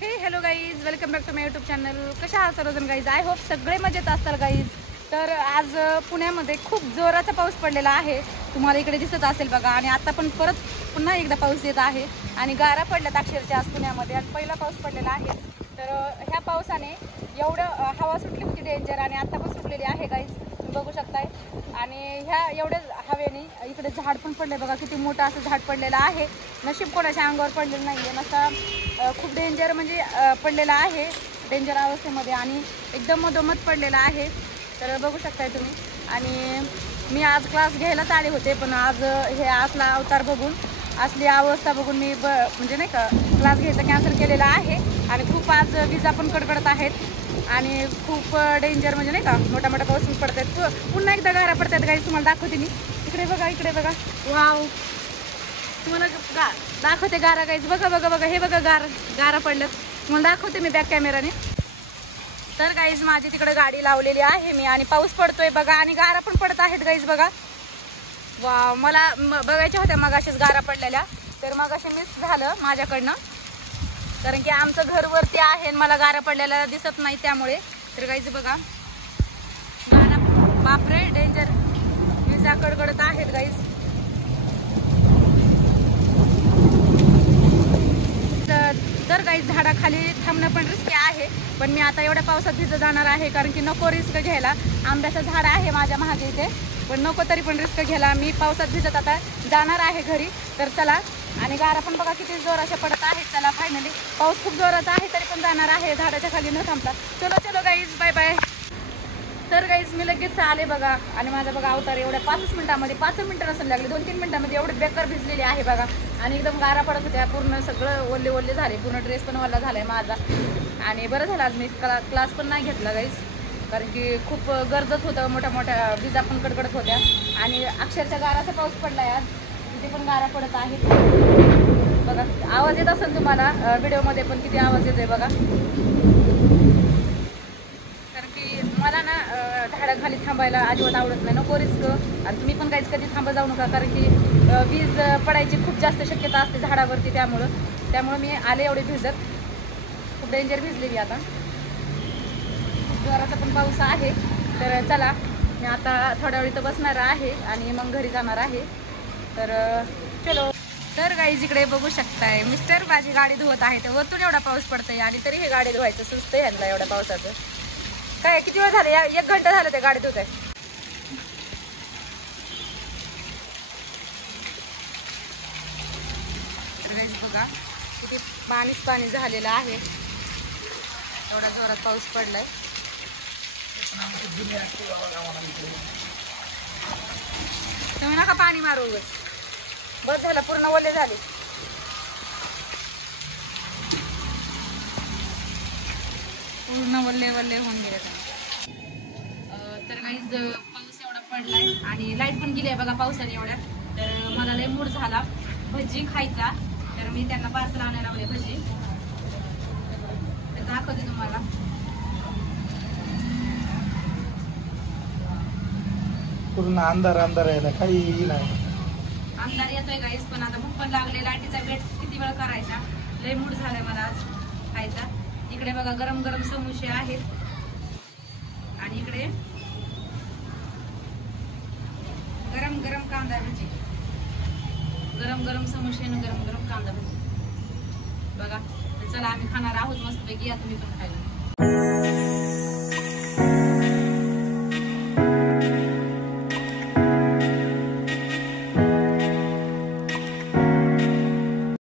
हे hello guys, welcome back to my YouTube channel. कशा आहात सर्वजण गाईज? आय होप सगळे मजेत असतात गाईज. तर आज पुण्यामध्ये खूप जोराचा पाऊस पडलेला आहे, तुम्हाला इकडे दिसत असेल बघा. आणि आता पण पुन्हा एकदा पाऊस येत आहे आणि गारा पडल्यात अक्षरशः आज पुण्यामध्ये. आणि पहिला पाऊस पडलेला आहे. तर ह्या पावसाने एवढं हवा सुटली होती डेंजर, आणि आता पण सुटलेली आहे गाईज, तुम्ही बघू शकताय. आणि ह्या एवढ्या हवेने इकडे झाड पण पडले बघा, किती मोठं असं झाड पडलेलं आहे. नशीब कोणाच्या अंगावर पडलेलं नाही आहे, नसता खूप डेंजर म्हणजे पडलेला आहे, डेंजर अवस्थेमध्ये आणि एकदम मधोमध पडलेला आहे. तर बघू शकताय तुम्ही. आणि मी आज क्लास घ्यायलाच आले होते, पण आज हे असला अवतार बघून, असली अवस्था बघून मी म्हणजे नाही का क्लास घ्यायचा कॅन्सल केलेला आहे. आणि खूप आज विजा पण कडकडत आहेत आणि खूप डेंजर म्हणजे नाही का मोठा मोठा पाऊस पडत आहेत. पुन्हा एकदा गारा पडतात गाईज, तुम्हाला दाखवते मी. इकडे बघा, इकडे बघा, वाव, तुम्हाला दाखवते गारा गाईज. बघा बघा बघा, हे बघा गारा पडल्यात, तुम्हाला दाखवते मी बॅक कॅमेराने. तर गाईज माझी तिकडे गाडी लावलेली आहे मी, आणि पाऊस पडतोय बघा, आणि गारा पण पडत आहेत गाईज बघा. वा, मला बघायच्या होत्या मगाशीच गारा पडलेल्या, तर मगाशी मिस झालं माझ्याकडनं, कारण की आमचं घर वरती आहे आणि मला गारा पडलेल्या दिसत नाही त्यामुळे. तर गाईज बघा गारा, बापरे डेंजर, विजा कडकडत आहेत गाईज. तर काही झाडाखाली थांबणं पण रिस्क आहे, पण मी आता एवढ्या पावसात भिजत जाणार आहे, कारण की नको रिस्क घ्यायला. आंब्याचं झाड आहे माझ्या महागे इथे, पण नको तरी पण रिस्क घ्यायला मी पावसात भिजत आता जाणार आहे घरी. तर चला. आणि गारा पण बघा किती जोराच्या पडत आहेत. चला, फायनली पाऊस खूप जोराचा आहे तरी पण जाणार आहे झाडाच्या खाली न थांबता. चलो चलो गाईज, बाय बाय. तर गाईज मी लगेच आले बघा, आणि माझा बघा अवतार एवढ्या 5 मिनिटामध्ये, 5 मिनिटं नसून लागले, 2-3 मिनिटामध्ये एवढे बेकार भिजलेली आहे बघा. आणि एकदम गारा पडत होत्या, पूर्ण सगळं ओल्ले ओल्ले झाले, पूर्ण ड्रेस पण ओला झालाय माझा. आणि बरं झालं आज मी क्लास पण नाही घेतला गाईज, कारण की खूप गरजत होतं, मोठ्या मोठ्या विजा पण कडकडत होत्या. आणि अक्षरशः गाराचा पाऊस पडलाय आज, तिथे पण गारा पडत आहेत बघा. आवाज येत असेल तुम्हाला व्हिडिओमध्ये पण, किती आवाज येतोय बघा. मला ना झाडाखाली थांबायला अजिबात आवडत नाही, नको रिस्क. आणि तुम्ही पण काहीच कधी थांबा जाऊ नका, कारण की वीज पडायची खूप जास्त शक्यता असते झाडावरती. त्यामुळं मी आले एवढे भिजत, खूप डेंजर भिजले मी आता. खूप जोराचा पण पाऊस आहे. तर चला, मी आता थोड्या वेळ इथं बसणार आहे आणि मग घरी जाणार आहे. तर चलो. तर गाईज इकडे बघू शकताय, मिस्टर माझी गाडी धुवत आहे. तर वरतून एवढा पाऊस पडतोय आणि तरी हे गाडी धुवायचं सुस्त आहे यांना एवढ्या पावसाचं. काय किती वेळ झाले? 1 घंटा झालं ते गाडी धुत आहे. तर गाईज बघा किती पाणी झालेलं आहे, एवढा जोरात पाऊस पडलाय. तुम्ही नका पाणी मारू, बस झालं, पूर्ण ओले झाले. पूर्ण वल्ले होऊन गेले. तर काहीच पाऊस एवढा पडलाय आणि लाईट पण गेली आहे बघा पावसाने एवढ्या. तर मला लय मूड झाला भजी खायचा, तर मी त्यांना पार्सल आणायला लावले भजी. तर दाखवते तुम्हाला. पूर्ण अंधार आहे ना, काही नाही. अंधार येतोय गाईस, पण आता भूक पण लागले. लाईटीचा वेट किती वेळ करायचा, लय मूड झालाय मला आज खायचा. इकडे बघा गरम गरम समोसे आहेत, आणि इकडे गरम गरम कांदा भजी, गरम गरम समोसे आणि गरम गरम कांदा भजी बघा. चला आम्ही खाणार आहोत मस्तपैकी, या तुम्ही पण खायला.